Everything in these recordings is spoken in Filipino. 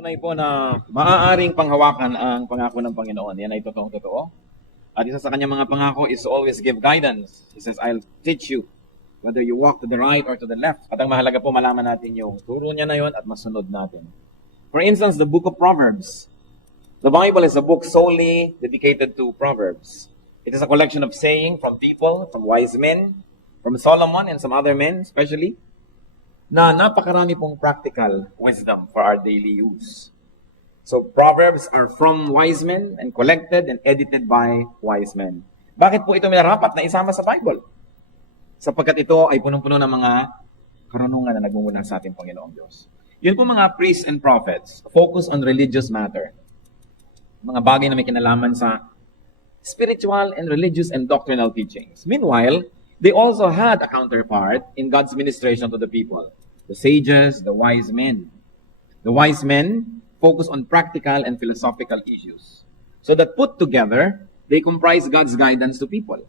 Tunay po na maaaring panghawakan ang pangako ng Panginoon. Yan ay totoong-totoo. At isa sa kanyang mga pangako is to always give guidance. He says, I'll teach you whether you walk to the right or to the left. At ang mahalaga po, malaman natin yung turo niya na yon at masunod natin. For instance, the book of Proverbs. The Bible is a book solely dedicated to Proverbs. It is a collection of saying from people, from wise men, from Solomon and some other men especially, na napakarami pong practical wisdom for our daily use. So, Proverbs are from wise men and collected and edited by wise men. Bakit po ito minarapat na isama sa Bible? Sapagkat ito ay punong-puno ng mga karunungan na nagmumula sa ating Panginoong Diyos. Yun po mga priests and prophets, focus on religious matter. Mga bagay na may kinalaman sa spiritual and religious and doctrinal teachings. Meanwhile, they also had a counterpart in God's ministration to the people. The sages, the wise men. The wise men focus on practical and philosophical issues. So that put together, they comprise God's guidance to people.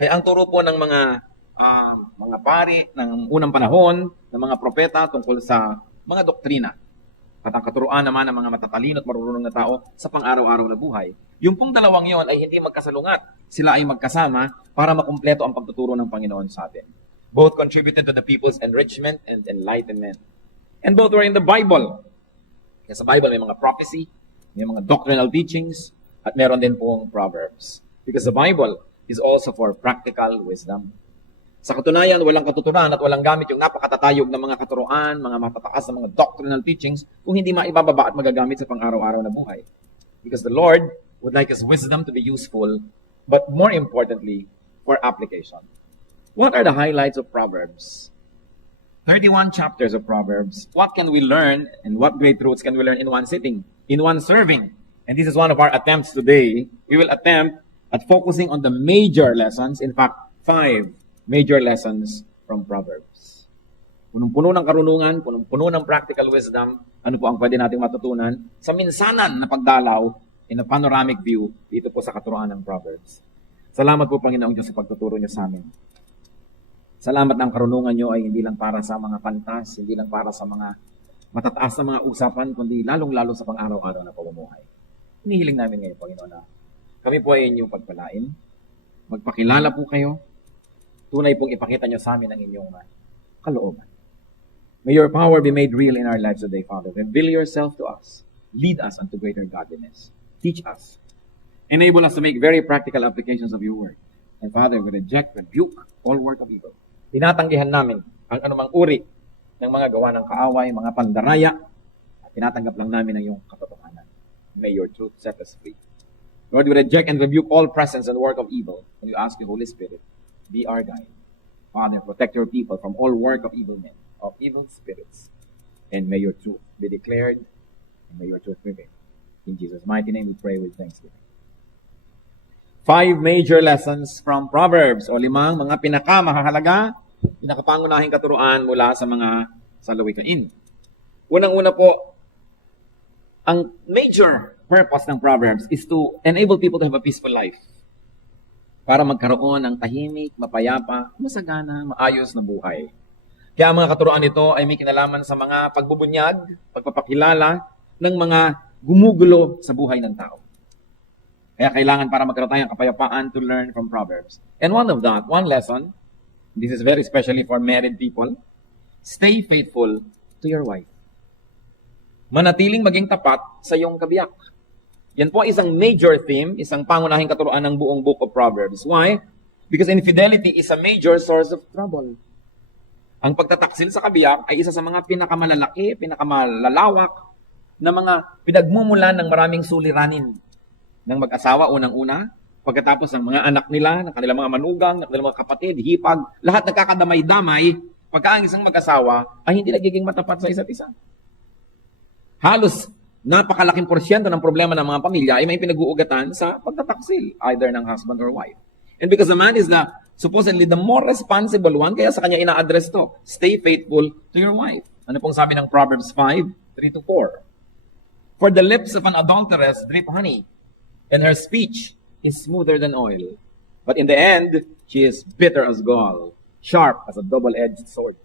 Kaya ang turo po ng mga pari ng unang panahon, ng mga propeta tungkol sa mga doktrina. At ang katuruan naman ng mga matatalino at marunong na tao sa pang-araw-araw na buhay. Yung pong dalawang yon ay hindi magkasalungat. Sila ay magkasama para makumpleto ang pagtuturo ng Panginoon sa atin. Both contributed to the people's enrichment and enlightenment. And both were in the Bible. Kasi sa Bible may mga prophecy, may mga doctrinal teachings, at meron din pong Proverbs. Because the Bible is also for practical wisdom. Sa katunayan, walang katuturan at walang gamit yung napakatatayog na mga katuruan, mga matataas na mga doctrinal teachings kung hindi maibababa at magagamit sa pang-araw-araw na buhay. Because the Lord would like His wisdom to be useful, but more importantly, for application. What are the highlights of Proverbs? 31 chapters of Proverbs. What can we learn and what great truths can we learn in one sitting, in one serving? And this is one of our attempts today. We will attempt at focusing on the major lessons, in fact, 5 major lessons from Proverbs. Punong-puno ng karunungan, punong-puno ng practical wisdom, ano po ang pwede nating matutunan sa minsanan na pagdalaw in a panoramic view dito po sa katuruan ng Proverbs. Salamat po, Panginoong Diyos, sa pagtuturo niyo sa amin. Salamat na ang karunungan niyo ay hindi lang para sa mga pantas, hindi lang para sa mga matataas na mga usapan, kundi lalong-lalo sa pang-araw-araw na pamumuhay. Hinihiling namin ngayon, Panginoon, na kami po ay inyong pagpalain. Magpakilala po kayo. Tunay pong ipakita niyo sa amin ang inyong kalooban. May your power be made real in our lives today, Father. Reveal yourself to us. Lead us unto greater godliness. Teach us. Enable us to make very practical applications of your word. And Father, we reject, rebuke all work of evil. Tinatanggihan namin ang anumang uri ng mga gawa ng kaaway, mga pandaraya, at tinatanggap lang namin ang iyong katotohanan. May your truth set us free. Lord, we reject and rebuke all presence and work of evil, and we ask you, Holy Spirit, be our guide. Father, protect your people from all work of evil men, of evil spirits, and may your truth be declared, and may your truth prevail. In Jesus' mighty name we pray with thanksgiving. 5 major lessons from Proverbs, o 5 mga pinakamahalaga, pinakapangunahing katuruan mula sa mga salawikain. Unang-una po, ang major purpose ng Proverbs is to enable people to have a peaceful life. Para magkaroon ng tahimik, mapayapa, masagana, maayos na buhay. Kaya ang mga katuruan nito ay may kinalaman sa mga pagbubunyag, pagpapakilala ng mga gumugulo sa buhay ng tao. Kaya kailangan para magkaroon tayo ng kapayapaan to learn from Proverbs. And one lesson, this is very especially for married people, stay faithful to your wife. Manatiling maging tapat sa iyong kabiyak. Yan po isang major theme, isang pangunahing katuruan ng buong book of Proverbs. Why? Because infidelity is a major source of trouble. Ang pagtataksil sa kabiyak ay isa sa mga pinakamalalaki, pinakamalalawak na mga pinagmumulan ng maraming suliranin ng mag-asawa unang-una, pagkatapos ng mga anak nila, ng kanilang mga manugang, ng kanilang mga kapatid, hipag, lahat nagkakadamay-damay, pagka ang isang mag-asawa ay hindi nagiging matapat sa isa't isa. Halos napakalaking porsyento ng problema ng mga pamilya ay may pinag-uugatan sa pagtataksil, either ng husband or wife. And because the man is supposedly the more responsible one, kaya sa kanya ina-address to, stay faithful to your wife. Ano pong sabi ng Proverbs 5:3-4? For the lips of an adulteress drip honey, and her speech is smoother than oil. But in the end, she is bitter as gall, sharp as a double-edged sword.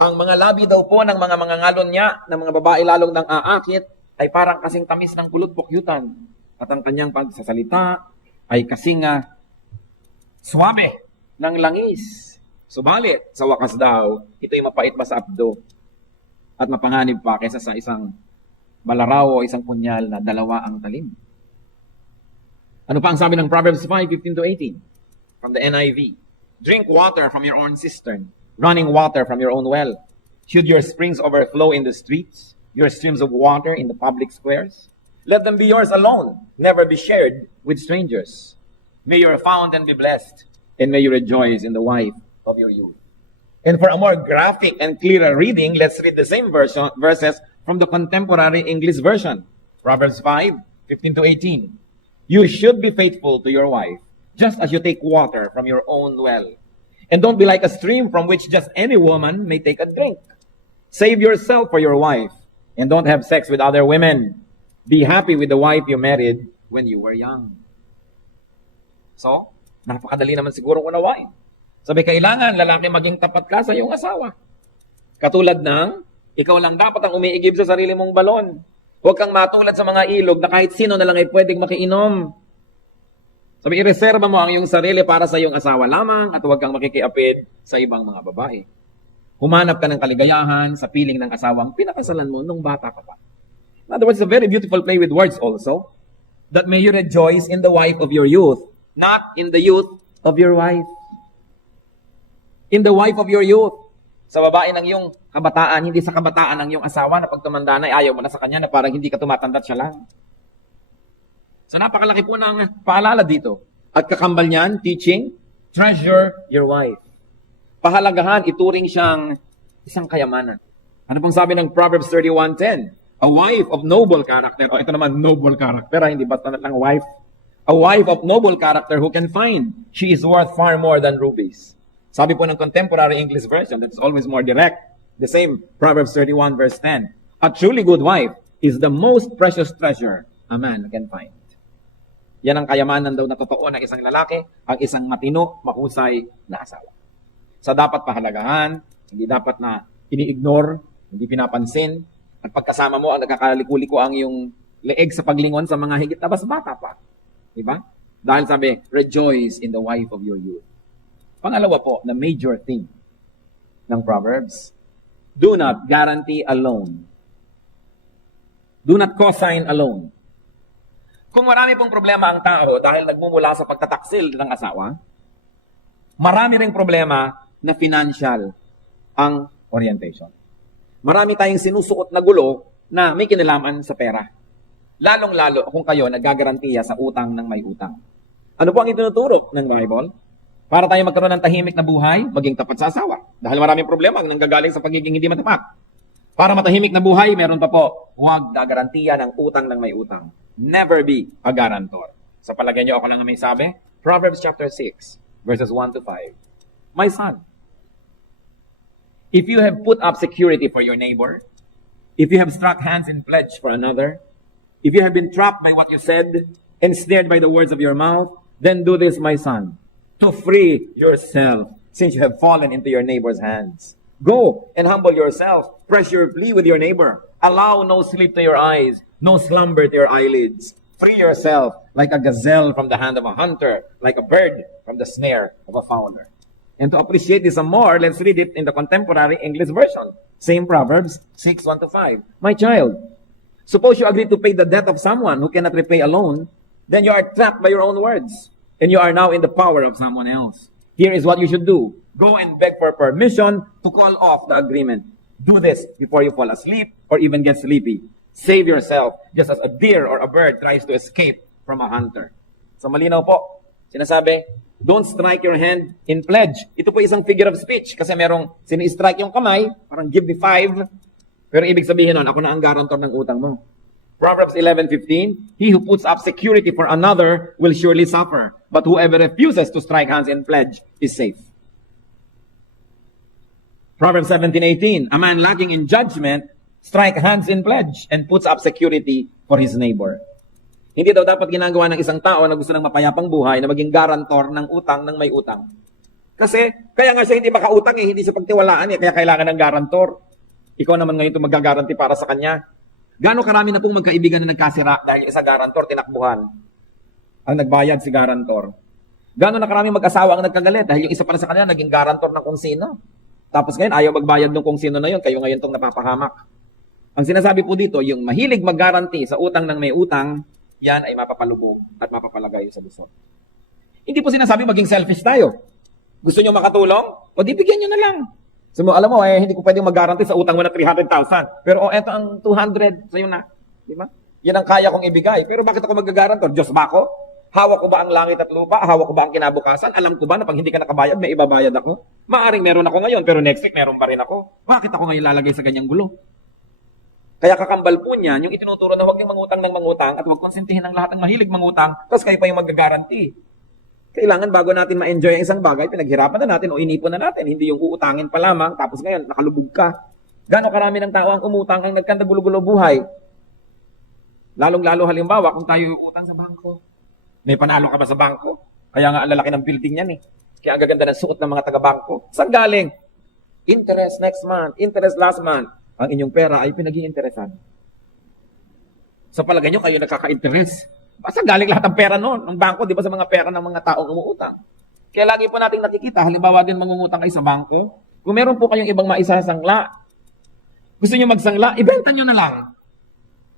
Ang mga labi daw po ng mga mangangalon niya, ng mga babae lalong nang aakit, ay parang kasing tamis ng kulot pukyutan. At ang kanyang pagsasalita ay kasing swabe ng langis. Subalit, sa wakas daw, ito'y mapait ba sa abdo at mapanganib pa kaysa sa isang balaraw o isang punyal na dalawa ang talim. Ano pa ang sabi ng Proverbs 5:15-18 from the NIV? Drink water from your own cistern, running water from your own well. Should your springs overflow in the streets, your streams of water in the public squares? Let them be yours alone, never be shared with strangers. May your fountain be blessed, and may you rejoice in the wife of your youth. And for a more graphic and clearer reading, let's read the same verses from the contemporary English version. Proverbs 5:15-18. You should be faithful to your wife, just as you take water from your own well. And don't be like a stream from which just any woman may take a drink. Save yourself for your wife, and don't have sex with other women. Be happy with the wife you married when you were young. So, napakadali naman siguro unawain. Sabi, kailangan lalaki maging tapat ka sa iyong asawa. Katulad ng, ikaw lang dapat ang umiigib sa sarili mong balon. Huwag kang matulad sa mga ilog na kahit sino na lang ay pwedeng makiinom. Sabi, ireserba mo ang iyong sarili para sa iyong asawa lamang at huwag kang makikiapid sa ibang mga babae. Humanap ka ng kaligayahan sa piling ng asawang pinakasalan mo nung bata ka pa. In other words, it's a very beautiful play with words also. That may you rejoice in the wife of your youth, not in the youth of your wife. In the wife of your youth. Sa babae ng iyong kabataan, hindi sa kabataan ng iyong asawa na pag tumanda na, ayaw mo na sa kanya na parang hindi ka tumatanda siya lang. So napakalaki po ng paalala dito. At kakambal niyan, teaching, treasure your wife. Pahalagahan, ituring siyang isang kayamanan. Ano pong sabi ng Proverbs 31:10? A wife of noble character. O ito naman, noble character. Hindi basta na lang wife. A wife of noble character who can find. She is worth far more than rubies. Sabi po ng contemporary English version, that's always more direct. The same, Proverbs 31:10. A truly good wife is the most precious treasure a man can find. Yan ang kayamanan daw na totoo ng isang lalaki, ang isang matino, mahusay na asawa. Sa dapat pahalagahan, hindi dapat na ini-ignore, hindi pinapansin, at pagkasama mo, ang nagkakaliko-liko ang iyong leeg sa paglingon sa mga higit na bata pa. Diba? Dahil sabi, rejoice in the wife of your youth. Pangalawa po, na major theme ng Proverbs, do not guarantee alone. Do not co-sign alone. Kung marami pong problema ang tao dahil nagmumula sa pagtataksil ng asawa, marami ring problema na financial ang orientation. Marami tayong sinusuot na gulo na may kinalaman sa pera. Lalong-lalo kung kayo naggagarantiya sa utang ng may utang. Ano po ang itinuturo ng Bible? Para tayo magkaroon ng tahimik na buhay, maging tapat sa asawa. Dahil maraming problema ang nanggagaling sa pagiging hindi matapat. Para matahimik na buhay, meron pa po, huwag gagarantiya ng utang ng may utang. Never be a guarantor. Sa palagay niyo, ako lang ang may sabi? Proverbs chapter 6, verses 1-5. My son, if you have put up security for your neighbor, if you have struck hands in pledge for another, if you have been trapped by what you said, and snared by the words of your mouth, then do this, my son, to free yourself, since you have fallen into your neighbor's hands. Go and humble yourself. Press your plea with your neighbor. Allow no sleep to your eyes, no slumber to your eyelids. Free yourself like a gazelle from the hand of a hunter, like a bird from the snare of a fowler. And to appreciate this some more, let's read it in the contemporary English version. Same Proverbs 6:1-5. My child, suppose you agree to pay the debt of someone who cannot repay alone, then you are trapped by your own words. And you are now in the power of someone else. Here is what you should do. Go and beg for permission to call off the agreement. Do this before you fall asleep or even get sleepy. Save yourself just as a deer or a bird tries to escape from a hunter. So malinaw po, sinasabi, don't strike your hand in pledge. Ito po isang figure of speech kasi merong sini-strike yung kamay, parang give me 5. Pero ibig sabihin nun, ako na ang guarantor ng utang mo. Proverbs 11:15, he who puts up security for another will surely suffer, but whoever refuses to strike hands in pledge is safe. Proverbs 17:18, a man lacking in judgment strike hands in pledge and puts up security for his neighbor. Hindi daw dapat ginagawa ng isang tao na gusto ng mapayapang buhay na maging garantor ng utang ng may utang. Kasi, kaya nga siya hindi makautang eh, hindi siya pagtiwalaan eh, kaya kailangan ng garantor. Ikaw naman ngayon itong magagaranti para sa kanya. Gaano karami na pong magkaibigan na nagkasira dahil yung isa garantor, tinakbuhan. Ang nagbayad si garantor. Gaano na karami mag-asawa ang nagkagalit dahil yung isa pa na sa kanila naging garantor ng kung sino. Tapos ngayon, ayaw magbayad ng kung sino na yun, kayo ngayon itong napapahamak. Ang sinasabi po dito, yung mahilig mag-garanti sa utang ng may utang, yan ay mapapalubog at mapapalagay sa lusot. Hindi po sinasabi maging selfish tayo. Gusto nyo makatulong? O di bigyan nyo na lang. So, alam mo, hindi ko pwedeng mag-guarantee sa utang mo na 300,000. Pero eto ang 200 sa'yo na. Di ba? Yan ang kaya kong ibigay. Pero bakit ako mag-guarantor? Diyos ba ako? Hawak ko ba ang langit at lupa? Hawak ko ba ang kinabukasan? Alam ko ba na pag hindi ka nakabayad, may ibabayad ako? Maaring meron ako ngayon, pero next week meron pa rin ako. Bakit ako ngayon lalagay sa ganyang gulo? Kaya kakambal po niyan, yung itinuturo na huwag niyong mangutang ng mangutang at huwag konsentihin ng lahat ng mahilig mangutang, tapos kayo pa yung mag-guarantee. Kailangan bago natin ma-enjoy ang isang bagay, pinaghirapan na natin o inipon na natin. Hindi yung uutangin pa lamang, tapos ngayon, nakalubog ka. Gano'ng karami ng tao ang umutang ang nagkandagulo-gulo buhay? Lalong-lalo halimbawa, kung tayo utang sa bangko. May panalo ka ba sa bangko? Kaya nga, ang lalaki ng building yan eh. Kaya ang gaganda ng suot ng mga taga-bangko. Saan galing? Interest next month, interest last month. Ang inyong pera ay pinag-iinteresan. Sa palagay nyo, kayo nagkaka-interest. Basta galing lahat ng pera noon, ng bangko, di ba sa mga pera ng mga taong umuutang. Kaya lagi po nating nakikita, halimbawa din mangungutang kayo sa bangko, kung meron po kayong ibang maisasangla, gusto nyo magsangla, ibenta nyo na lang.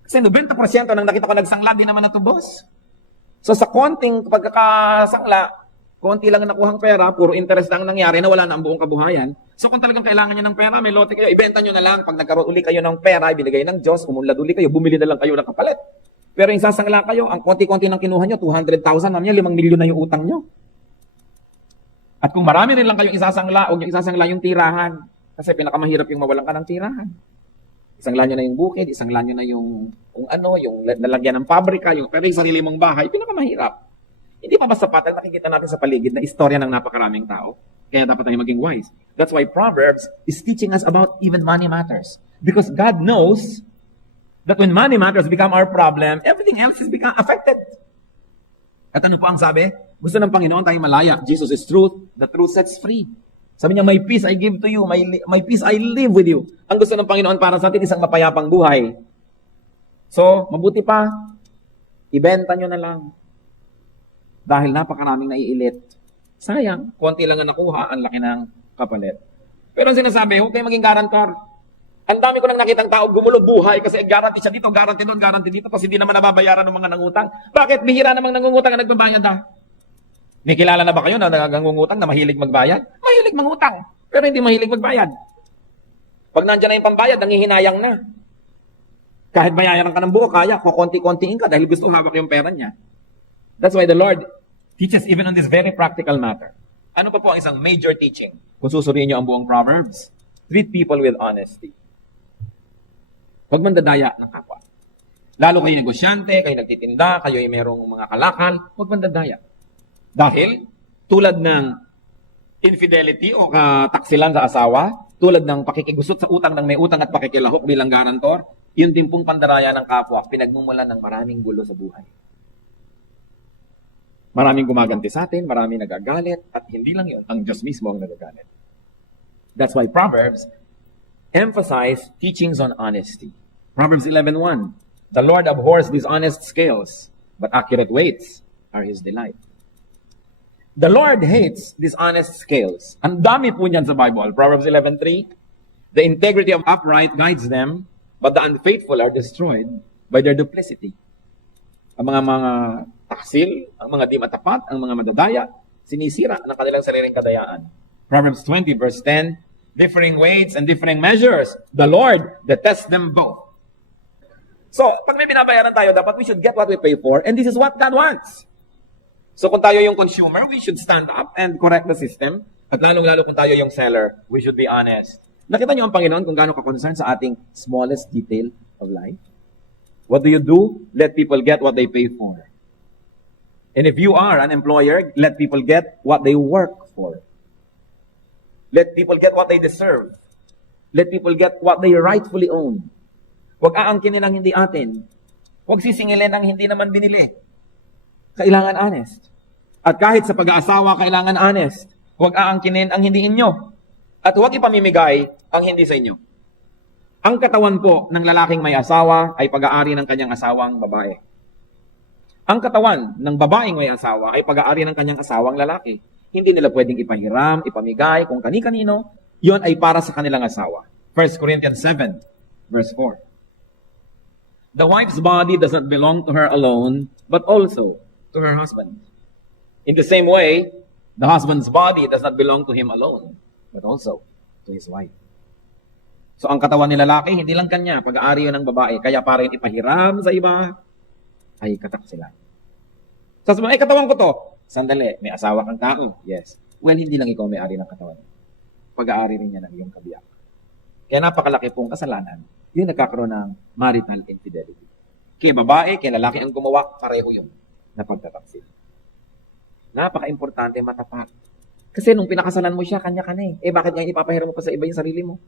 Kasi 90% ng nakita ko nagsangla, di naman natubos. So sa konting pagkakasangla, konti lang ang nakuhang pera, puro interest lang nangyari na wala na ang buong kabuhayan. So kung talagang kailangan nyo ng pera, may lote kayo, ibenta nyo na lang. Pag nagkaroon uli kayo ng pera, ibinigay ng Diyos, umunlad uli kayo, bumili na lang kayo ng kapalit. Pero yung sasangla kayo, ang konti-konti ng kinuha nyo, 200,000, mamaya 5 milyon na yung utang nyo. At kung marami rin lang kayong isasangla, huwag nyo isasangla yung tirahan. Kasi pinakamahirap yung mawalan ka ng tirahan. Isangla nyo na yung bukid, isangla nyo na yung kung ano, yung nalagyan ng pabrika, pero yung sarili mong bahay, pinakamahirap. Hindi pa ba sapat ang nakikita natin sa paligid na istorya ng napakaraming tao? Kaya dapat tayo maging wise. That's why Proverbs is teaching us about even money matters. Because God knows that when money matters become our problem, everything else is become affected. At ano po ang sabi? Gusto ng Panginoon tayo malaya. Jesus is truth. The truth sets free. Sabi niya, my peace I give to you. My peace I live with you. Ang gusto ng Panginoon para sa atin, isang mapayapang buhay. So, mabuti pa, ibenta nyo na lang. Dahil napakaraming naiilit. Sayang, konti lang ang nakuha, ang laki ng kapalit. Pero ang sinasabi, huwag kayo maging garantor. Ang dami ko nang nakitang tao gumulo buhay kasi guarantee siya dito, guarantee doon, guarantee dito, tapos hindi naman nababayaran ng mga nangutang. Bakit? Bihira namang nangungutang ang nagbabayad na. May kilala na ba kayo na nangungutang na mahilig magbayad? Mahilig mangutang, pero hindi mahilig magbayad. Pag nandiyan na yung pambayad, nangihinayang na. Kahit bayaran ka ng buo, kaya, kukonti-kontiin ka dahil gusto hawak yung pera niya. That's why the Lord teaches even on this very practical matter. Ano pa po ang isang major teaching? Kung susuriin niyo ang buong Proverbs, treat people with honesty. Huwag mandadaya ng kapwa. Lalo kayo negosyante, kayo nagtitinda, kayo ay merong mga kalakal, huwag mandadaya. Dahil, tulad ng infidelity o kataksilan sa asawa, tulad ng pakikigusot sa utang ng may utang at pakikilahok bilang garantor, yun din pong pandaraya ng kapwa, pinagmumulan ng maraming gulo sa buhay. Maraming gumaganti sa atin, maraming nagagalit, at hindi lang yun, ang Diyos mismo ang nagagalit. That's why Proverbs emphasize teachings on honesty. Proverbs 11:1. The Lord abhors dishonest scales, but accurate weights are His delight. The Lord hates dishonest scales. Ang dami po niyan sa Bible. Proverbs 11:3. The integrity of upright guides them, but the unfaithful are destroyed by their duplicity. Ang mga taksil, ang mga di matapat, ang mga madadaya, sinisira ng kanilang sariling kadayaan. Proverbs 20 verse 10, differing weights and differing measures, the Lord detests them both. So, pag may binabayaran tayo, dapat we should get what we pay for, and this is what God wants. So, kung tayo yung consumer, we should stand up and correct the system. At lalong-lalo kung tayo yung seller, we should be honest. Nakita niyo ang Panginoon kung gaano ka-concern sa ating smallest detail of life? What do you do? Let people get what they pay for. And if you are an employer, let people get what they work for. Let people get what they deserve. Let people get what they rightfully own. Huwag aangkinin ang hindi atin. Huwag sisingilin ang hindi naman binili. Kailangan honest. At kahit sa pag-aasawa, kailangan honest. huwag aangkinin ang hindi inyo. At huwag ipamimigay ang hindi sa inyo. Ang katawan po ng lalaking may asawa ay pag-aari ng kanyang asawang babae. Ang katawan ng babaeng may asawa ay pag-aari ng kanyang asawang lalaki. Hindi nila pwedeng ipahiram, ipamigay, kung kani-kanino, yon ay para sa kanilang asawa. 1 Corinthians 7, verse 4. The wife's body does not belong to her alone, but also to her husband. In the same way, the husband's body does not belong to him alone, but also to his wife. So ang katawan ni lalaki, hindi lang kanya, pag-aari yun ng babae. Kaya para yung ipahiram sa iba, ay kataksilan. Sabi mo, ay katawan ko to. Sandali, may asawa kang tao. Yes. Well, hindi lang ikaw may-ari ng katawan. Pag-aari rin niya ng iyong kabiyak. Kaya napakalaki pong kasalanan, yung nagkakaroon ng marital infidelity. Kaya babae, kaya lalaki ang gumawa, pareho yun na pagtataksil. Napaka-importante, matapat. Kasi nung pinakasalan mo siya, kanya ka na eh. Bakit nga ipapahiram mo pa sa iba yung sarili mo?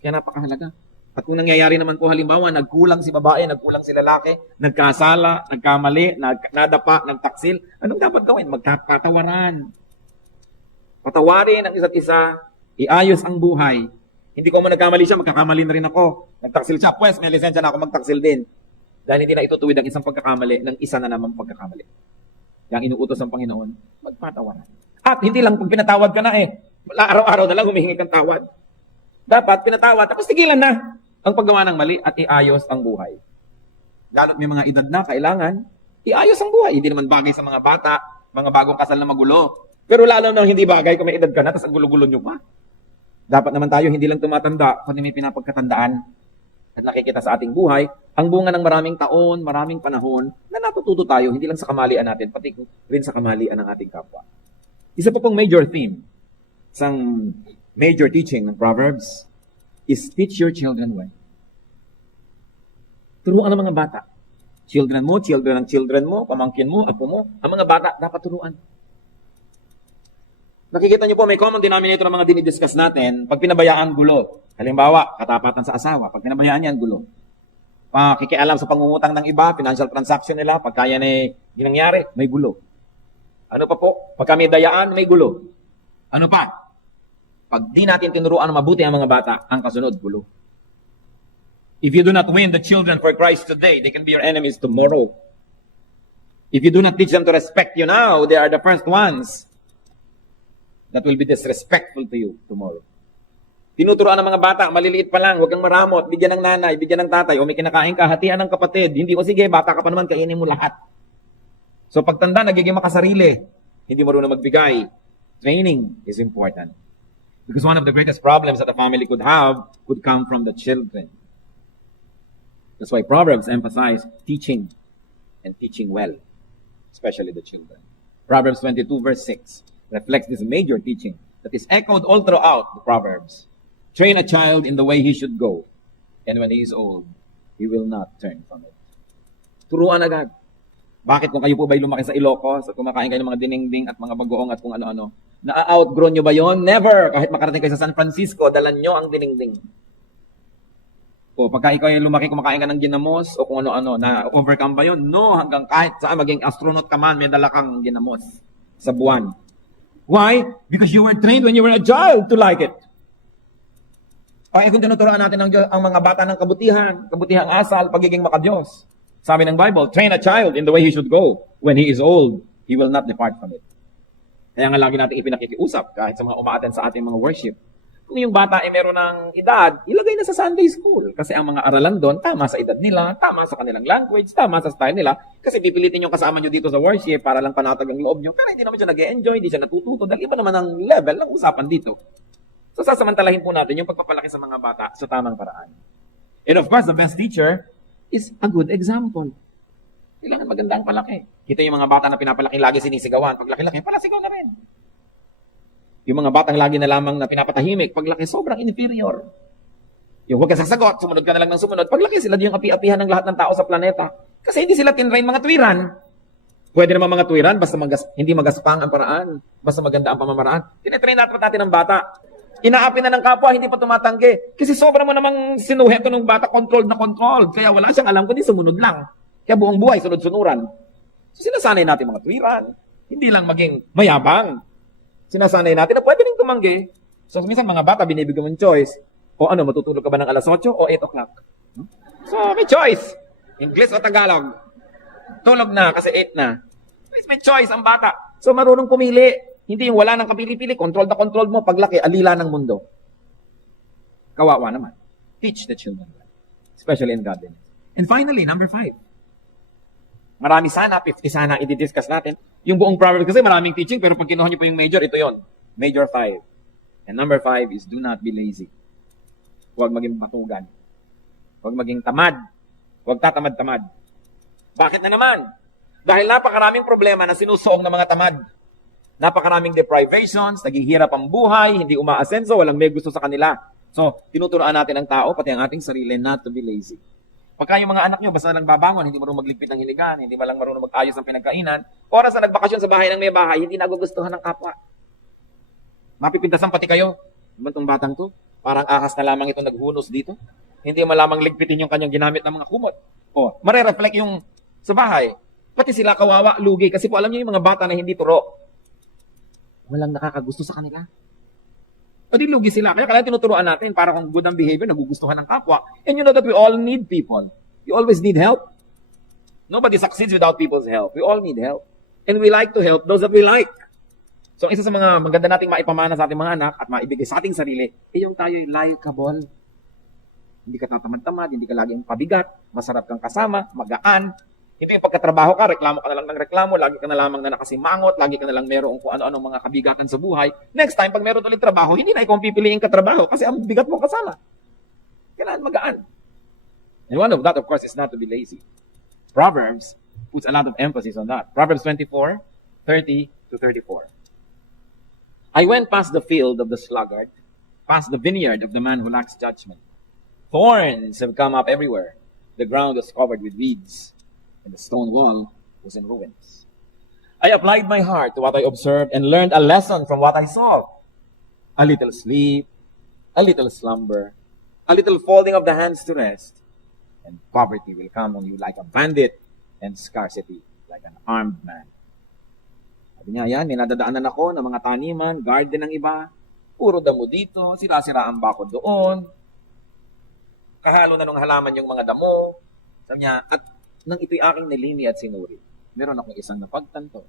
Kaya napakahalaga. At kung nangyayari naman po halimbawa, nagkulang si babae, nagkulang si lalaki, nagkasala, nagkamali, nadapa, nagtaksil, anong dapat gawin? Magkapatawaran. Patawarin ang isa't isa, iayos ang buhay. Hindi ko man nagkamali siya, magkakamali na rin ako. Nagtaksil siya, pues may lisensya na ako magtaksil din. Dahil hindi na itutuwid ang isang pagkakamali ng isa na naman pagkakamali. Yang inuutos ng Panginoon, magpatawaran. At hindi lang pag pinatawad ka na araw-araw na lang humihingi kang tawad. Dapat pinatawad, tapos tigilan na ang paggawa ng mali at iayos ang buhay. Lalo't may mga edad na kailangan, iayos ang buhay. Hindi naman bagay sa mga bata, mga bagong kasal na magulo. Pero lalo na hindi bagay kung may edad ka na, tapos ang gulo-gulo nyo pa. Dapat naman tayo hindi lang tumatanda, kundi may pinapagkatandaan at nakikita sa ating buhay, ang bunga ng maraming taon, maraming panahon, na natututo tayo, hindi lang sa kamalian natin, pati rin sa kamalian ng ating kapwa. Isa pa pong major theme, isang major teaching ng Proverbs, is teach your children well. Turuan ang mga bata. Children mo, children ng children mo, pamangkin mo, apo mo, ang mga bata dapat turuan. Nakikita niyo po, may common denominator ng mga dinidiscuss natin, pag pinabayaan, gulo. Halimbawa, katapatan sa asawa, pag pinabayaan yan, gulo. Kikialam sa pangungutang ng iba, financial transaction nila, pag kaya na ginangyari, may gulo. Ano pa po? Pag kami dayaan, may gulo. Ano pa? Pag di natin tinuruan na mabuti ang mga bata, ang kasunod, gulo. If you do not win the children for Christ today, they can be your enemies tomorrow. If you do not teach them to respect you now, they are the first ones that will be disrespectful to you tomorrow. Tinuturoan ng mga bata, maliliit pa lang, huwag kang maramot, bigyan ng nanay, bigyan ng tatay, o may kinakain ka, hatian ng kapatid. Hindi ko, sige, bata ka pa naman, kainin mo lahat. So pagtanda, nagiging makasarili. Hindi marunong magbigay. Training is important. Because one of the greatest problems that a family could have could come from the children. That's why Proverbs emphasize teaching and teaching well, especially the children. Proverbs 22 verse 6 reflects this major teaching that is echoed all throughout the Proverbs. Train a child in the way he should go, and when he is old, he will not turn from it. Turuan agad. Bakit kung kayo po ba'y lumaki sa Ilocos at kumakain kayo ng mga dinengding at mga bagoong at kung ano-ano, na-outgrow nyo ba yon? Never! Kahit makarating kayo sa San Francisco, dalan nyo ang dinengding. O pagka ikaw ay lumaki, kumakain ka ng ginamos o kung ano-ano, na-overcome ba yon? No, hanggang kahit saan maging astronaut ka man, may dala kang ginamos sa buwan. Why? Because you were trained when you were a child to like it. Kaya kung tinuturoan natin ang mga bata ng kabutihang asal, pagiging makadiyos. Sabi ng Bible, train a child in the way he should go. When he is old, he will not depart from it. Kaya nga lagi natin ipinakikiusap kahit sa mga umaaten sa ating mga worship. Kung yung bata ay meron ng edad, ilagay na sa Sunday school. Kasi ang mga aralan doon, tama sa edad nila, tama sa kanilang language, tama sa style nila. Kasi pipilitin yung kasama nyo dito sa worship para lang panatag ang loob nyo. Pero hindi naman siya nag-e-enjoy, hindi siya natututo. Dahil iba naman ang level ng usapan dito. So sasamantalahin po natin yung pagpapalaki sa mga bata sa tamang paraan. And of course, the best teacher is a good example. Kailangan maganda ang palaki. Kita yung mga bata na pinapalaki lagi sinisigawan. Pag laki-laki, palasigaw na rin. Yung mga batang lagi na lamang na pinapatahimik, paglaki sobrang inferior. Yung huwag ka sasagot, sumunod ka na lang ng sumunod. Paglaki sila yung api-apihan ng lahat ng tao sa planeta. Kasi hindi sila tinrain mga tuwiran. Pwede naman mga tuwiran, basta hindi magaspang ang paraan, basta maganda ang pamamaraan. Tinetrain natin ng bata. Inaapi na ng kapwa, hindi pa tumatanggi. Kasi sobra mo namang sinuheto ng bata, controlled na controlled. Kaya wala siyang alam, kundi sumunod lang. Kaya buong buhay, sunod-sunuran. So sinasanay natin mga tuwiran. Hindi lang maging mayabang. Sinasanay natin na pwede rin tumanggi. So, minsan mga bata, binibigyan mo ng choice. O ano, matutulog ka ba ng alas 8 o 8 o'clock? So, may choice. English o Tagalog. Tulog na kasi 8 na. May choice ang bata. So, marunong pumili. Hindi yung wala nang kapili-pili. Control na control mo. Paglaki, alila ng mundo. Kawawa naman. Teach the children. Especially in godliness. And finally, number 5. Marami sana, 50 sana i-discuss natin. Yung buong Proverbs kasi maraming teaching, pero pag kinuha niyo po yung major, ito yon. Major 5. And number 5 is do not be lazy. Huwag maging batugan. Huwag maging tamad. Huwag tatamad-tamad. Bakit na naman? Dahil napakaraming problema na sinusuong ng mga tamad. Napakaraming deprivations, naghihirap ang buhay, hindi umaasenso, walang may gusto sa kanila. So, tinuturoan natin ang tao, pati ang ating sarili, not to be lazy. Pagka yung mga anak nyo, basta lang babangon, hindi marunong magligpit ng hiligan, hindi malang marunong mag-ayos ng pinagkainan, oras na nagbakasyon sa bahay ng may bahay, hindi nagugustuhan ng kapwa. Mapipintasan pati kayo. Itong batang to, parang ahas na lamang ito naghunos dito. Hindi malamang ligpitin yung kanyang ginamit ng mga kumot. O, marereflect yung sa bahay. Pati sila kawawa, lugi. Kasi po alam niyo yung mga bata na hindi turo. Walang nakakagusto sa kanila. O di lugi sila. Kaya tinuturuan natin para kung good ang behavior, nagugustuhan ng kapwa. And you know that we all need people. You always need help. Nobody succeeds without people's help. We all need help. And we like to help those that we like. So, isa sa mga maganda nating maipamana sa ating mga anak at maibigay sa ating sarili, yung tayo'y likable. Hindi ka tatamad-tamad, hindi ka laging pabigat, masarap kang kasama, magaan. Hindi yung pagkatrabaho ka, reklamo ka na lang ng reklamo, lagi ka na lamang na nakasimangot, lagi ka na lang merong kung ano-ano mga kabigatan sa buhay. Next time, pag meron ulit trabaho, hindi na ikaw ang pipiliin katrabaho kasi ang bigat mo kasama. Kailangan magaan. And one of that, of course, is not to be lazy. Proverbs puts a lot of emphasis on that. Proverbs 24:30-34. I went past the field of the sluggard, past the vineyard of the man who lacks judgment. Thorns have come up everywhere. The ground was covered with weeds, and the stone wall was in ruins. I applied my heart to what I observed and learned a lesson from what I saw. A little sleep, a little slumber, a little folding of the hands to rest, and poverty will come on you like a bandit, and scarcity like an armed man. Sabi niya, yan, may nadadaanan ako ng mga taniman, garden ng iba, puro damo dito, sira-sira ang bakod doon, kahalo na ng halaman yung mga damo. Sabi niya, at nang ito'y aking nilini at sinuri, meron akong isang napagtanto.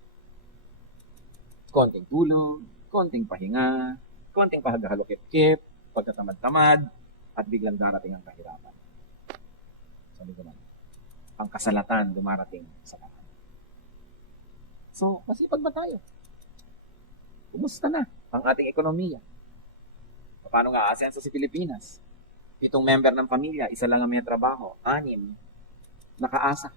Konting tulog, konting pahinga, konting pahaghalukip-kip, pagkatamad-tamad, at biglang darating ang kahirapan. Sabi ko naman, ang kasalatan dumarating sa lahat. So, masipag ba tayo? Kumusta na ang ating ekonomiya? Paano nga aasenso si Pilipinas? 7 member ng pamilya, isa lang ang may trabaho, 6, nakaasa.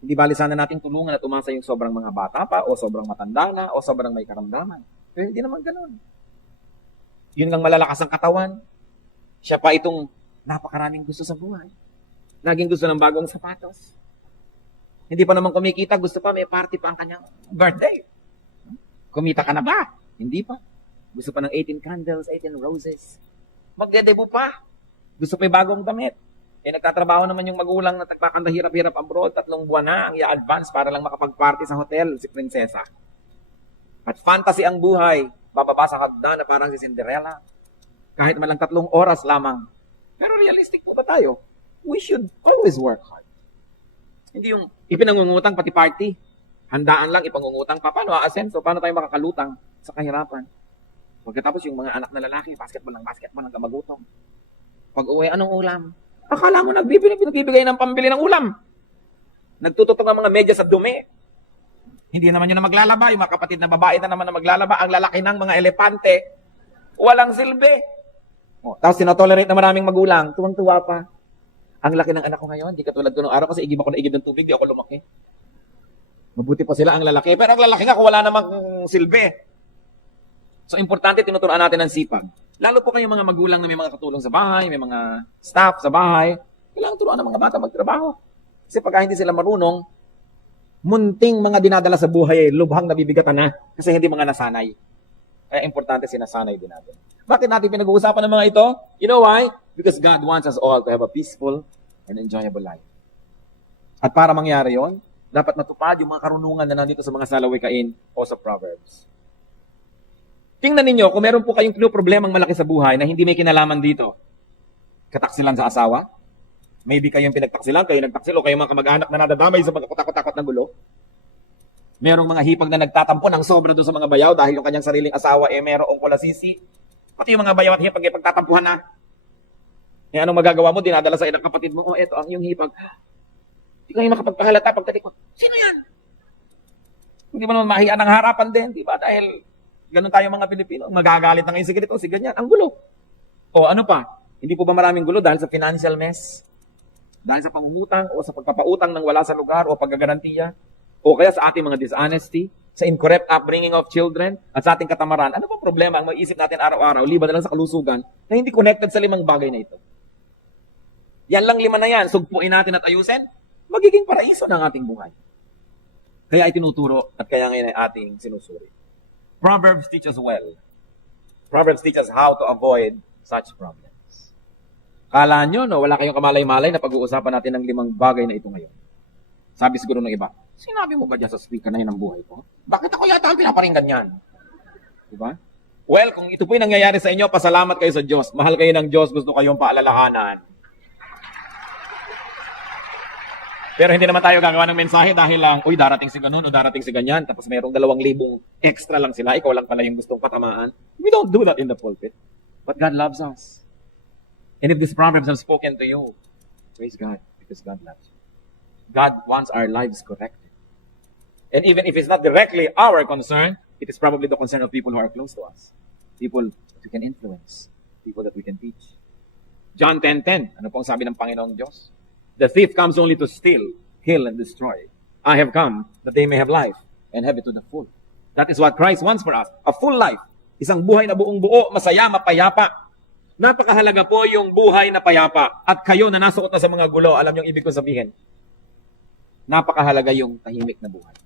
Hindi bali sana natin tulungan at umasa yung sobrang mga bata pa, o sobrang matanda na, o sobrang may karamdaman. Pero hindi naman ganun. Yun lang malalakas ang katawan. Siya pa itong napakaraming gusto sa buhay. Laging gusto ng bagong sapatos. Hindi pa naman kumikita, gusto pa, may party pa ang kanyang birthday. Kumita ka na ba? Hindi pa. Gusto pa ng 18 candles, 18 roses. Magdedebo pa. Gusto pa yung bagong damit. Eh, nagtatrabaho naman yung magulang na tagpakanda hirap-hirap abroad, 3 buwan na ang i-advance para lang makapag-party sa hotel, si prinsesa. At fantasy ang buhay, bababa sa hagdan na parang si Cinderella. Kahit man lang 3 oras lamang. Pero realistic po ba tayo? We should always work hard. Hindi yung ipinangungutang pati party. Handaan lang, ipangungutang pa. Paano aasenso? Paano tayo makakalutang sa kahirapan? Pagkatapos yung mga anak na lalaki, basketball ng kamagutom. Pag uwi, anong ulam? Akala mo nagbibigay ng pambili ng ulam. Nagtututok ng mga medyas sa dumi. Hindi naman yun na maglalaba. Yung mga kapatid na babae na naman na maglalaba. Ang lalaki ng mga elepante. Walang silbi. Tapos tinotolerate na maraming magulang. Tuwang-tuwa pa. Ang laki ng anak ko ngayon, di katulad ko nung araw kasi igib ako na igib ng tubig, di ako lumaki. Mabuti pa sila ang lalaki. Pero ang lalaki nga kung wala namang silbi. So, importante tinuturuan natin ang sipag. Lalo po kayong mga magulang na may mga katulong sa bahay, may mga staff sa bahay, kailangan turuan ng mga bata magtrabaho. Kasi pagka hindi sila marunong, munting mga dinadala sa buhay, lubhang nabibigatan na kasi hindi mga nasanay. Kaya importante sinasanay din natin. Bakit natin pinag-uusapan ng mga ito? You know why? Because God wants us all to have a peaceful and enjoyable life. At para mangyari yon, dapat matupad yung mga karunungan na nandito sa mga salawikain o sa Proverbs. Tingnan ninyo, kung meron po kayong problemang malaki sa buhay na hindi may kinalaman dito, kataksilan sa asawa, maybe kayong pinagtaksilan, kayo nagtaksil, o kayo mga kamag-anak na nadadamay sa pagkakutakot-takot ng gulo. Merong mga hipag na nagtatampo ng sobra doon sa mga bayaw dahil yung kanyang sariling asawa merong kulasisi. Pati yung mga bayaw at hipag pagtatampuhan na. Anong magagawa mo? Dinadala sa ilang kapatid mo, eto ang yung hipag. Hindi kayo makapagpahalata pagtalikod. Sino yan? Hindi mo naman mahiya ng harapan din, di ba? Dahil ganun tayo mga Pilipino, magagalit na ngayon si ganito, si ganyan. Ang gulo. O ano pa? Hindi po ba maraming gulo dahil sa financial mess? Dahil sa pangungutang o sa pagpapautang ng wala sa lugar o paggagarantiya? O kaya sa ating mga dishonesty, sa incorrect upbringing of children, at sa ating katamaran? Ano bang problema ang mag-isip natin araw-araw, liban na lang sa kalusugan, na hindi connected sa 5 bagay na ito? Yan lang 5 na yan, sugpuin natin at ayusin, magiging paraiso ng ating buhay. Kaya ay tinuturo at kaya ngayon ay ating sinusuri. Proverbs teach us well. Proverbs teach us how to avoid such problems. Kala nyo, no, wala kayong kamalay-malay na pag-uusapan natin ng 5 bagay na ito ngayon. Sabi siguro ng iba, sinabi mo ba dyan sa speaker na yun ang buhay ko? Bakit ako yata ang pinaparinggan yan? Diba? Well, kung ito po yung nangyayari sa inyo, pasalamat kayo sa Diyos. Mahal kayo ng Diyos, gusto kayong paalalahanan. Pero hindi naman tayo gagawa ng mensahe dahil lang, uy, darating si ganun o darating si ganyan, tapos mayroong 2,000 extra lang sila, ikaw lang pala yung gustong patamaan. We don't do that in the pulpit. But God loves us. And if these proverbs have spoken to you, praise God, because God loves you. God wants our lives corrected. And even if it's not directly our concern, it is probably the concern of people who are close to us. People that we can influence. People that we can teach. John 10:10, ano pong sabi ng Panginoong Diyos? The thief comes only to steal, kill, and destroy. I have come that they may have life and have it to the full. That is what Christ wants for us. A full life. Isang buhay na buong buo, masaya, mapayapa. Napakahalaga po yung buhay na payapa. At kayo na nasuot na sa mga gulo, alam niyo ibig ko sabihin, napakahalaga yung tahimik na buhay.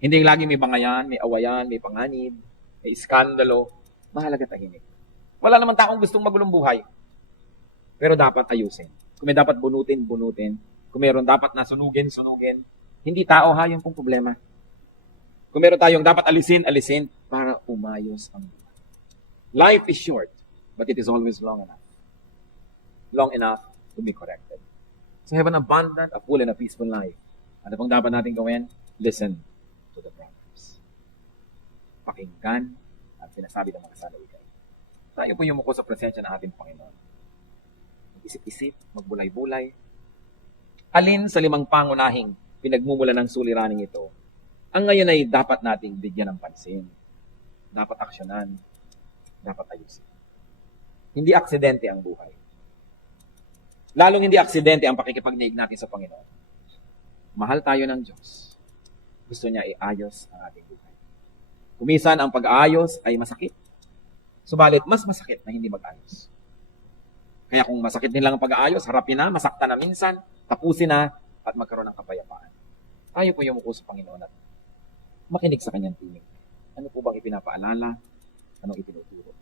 Hindi lagi may bangayan, may awayan, may panganib, may iskandalo. Mahalaga tahimik. Wala naman taong gustong magulong buhay. Pero dapat ayusin. Kung may dapat bunutin, bunutin. Kung meron dapat na sunugin, sunugin. Hindi tao ha, yung pong problema. Kung meron tayong dapat alisin, alisin para umayos ang buhay. Life is short, but it is always long enough. Long enough to be corrected. So have an abundant, a full, and a peaceful life. Ano pong dapat natin gawin? Listen to the proverbs. Pakinggan ang sinasabi ng mga salawikay. Tayo po yumuko sa presensya ng ating Panginoon. Mag-isip-isip, magbulay-bulay. Alin sa 5 pangunahing pinagmumula ng suliraning ito, ang ngayon ay dapat nating bigyan ng pansin. Dapat aksyonan. Dapat ayusin. Hindi aksidente ang buhay. Lalong hindi aksidente ang pakikipagniig natin sa Panginoon. Mahal tayo ng Diyos. Gusto niya iayos ang ating buhay. Kumisan ang pag-aayos ay masakit. Subalit, mas masakit na hindi mag-ayos. Kaya kung masakit din lang ang pag-aayos, harapin na, masakta na minsan, tapusin na, at magkaroon ng kapayapaan. Tayo po yumuko sa Panginoon at makinig sa kanyang tinig. Ano po bang ipinapaalala? Anong itinuturo?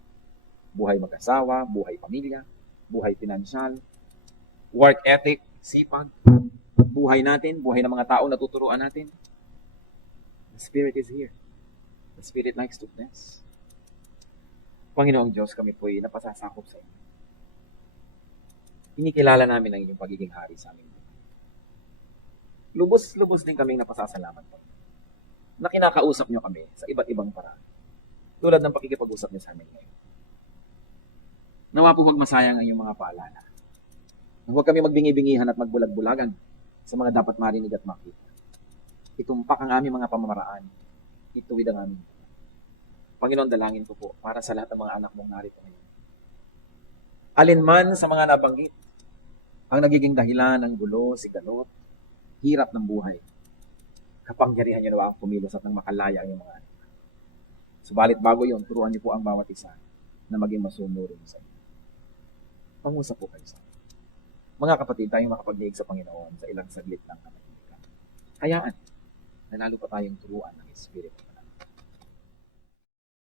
Buhay mag-asawa, buhay pamilya, buhay pinansyal, work ethic, sipag, buhay natin, buhay ng mga tao na tuturuan natin. The Spirit is here. The Spirit likes to bless. Panginoong Diyos, kami po'y napasasakop sa inyo. Kinikilala namin ang inyong pagiging hari sa amin. Lubos-lubos din kaming napasasalamat po. Na kinakausap nyo kami sa iba't ibang paraan. Tulad ng pakikipag-usap niyo sa amin ngayon. Nawa po huwag masayang ang inyong mga paalala. Huwag kami magbingi-bingihan at magbulag-bulagan sa mga dapat marinig at makita. Itumpak ang aming mga pamamaraan. Ituwid ang aming. Panginoon, dalangin ko po para sa lahat ng mga anak mong narito ngayon. Alinman sa mga nabanggit, ang nagiging dahilan ng gulo, sigalot, hirap ng buhay. Kapangyarihan niyo na ang kumilos at nang makalaya ang mga anak. Subalit bago yon, turuan niyo po ang bawat isa na maging masunurin sa inyo. Pangusap po kayo sa akin. Mga kapatid, tayong makapagdiig sa Panginoon sa ilang saglit lang na mahinikan. Hayaan na lalo pa tayong turuan ng Espiritu.